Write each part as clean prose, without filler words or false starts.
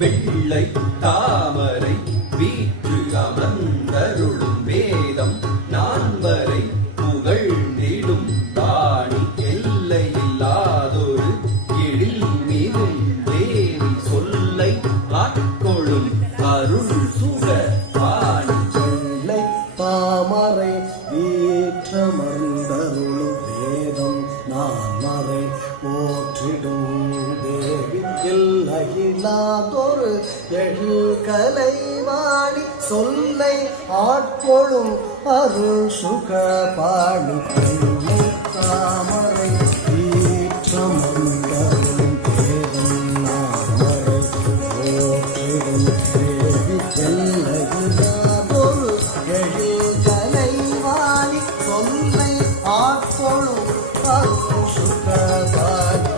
வெள்ளை தாமரை வீற்று அமர்ந்தருளும் வேதம் நான்வரை புகழ்ந்திடும் தாணி எல்லையில்லாதொரு எழில் மீதும் தேவி சொல்லை ஆட்கொள்ளும் அருள் சுக பாணி. வெள்ளை தாமரை வீற்றமர்ந்தருளும் வேதம் நான்மறை போற்றிடும் தேவி எல்லையில்லாதொரு எழில் கலைவாணி சொல்லை ஆட்கொள்ளும் அருள் சுக பாணி. வெள்ளை தாமரை வீற்றமர்ந்தருளும் வேதம் நான்மறை போற்றிடும் தேவி எல்லையில்லாதொரு எழில் கலைவாணி சொல்லை ஆட்கொள்ளும் அருள் சுக பாணி.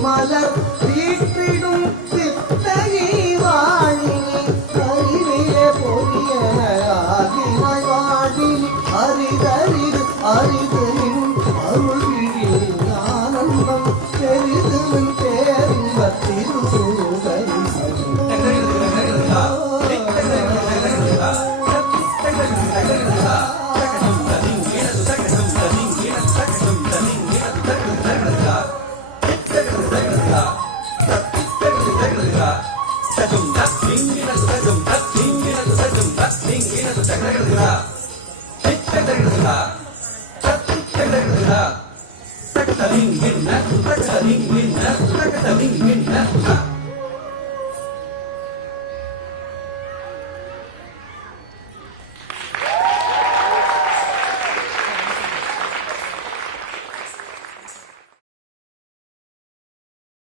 மலர் வீற்றிடும் சித்தையை வாழினி அறிவிலே பொறிய ஆகினாய் வாழினி அரிதறிது அரிதனின் அருள் விழி ஆனந்தம் பெரிதும் பேரின்பத்திரு சூகரி Takataling,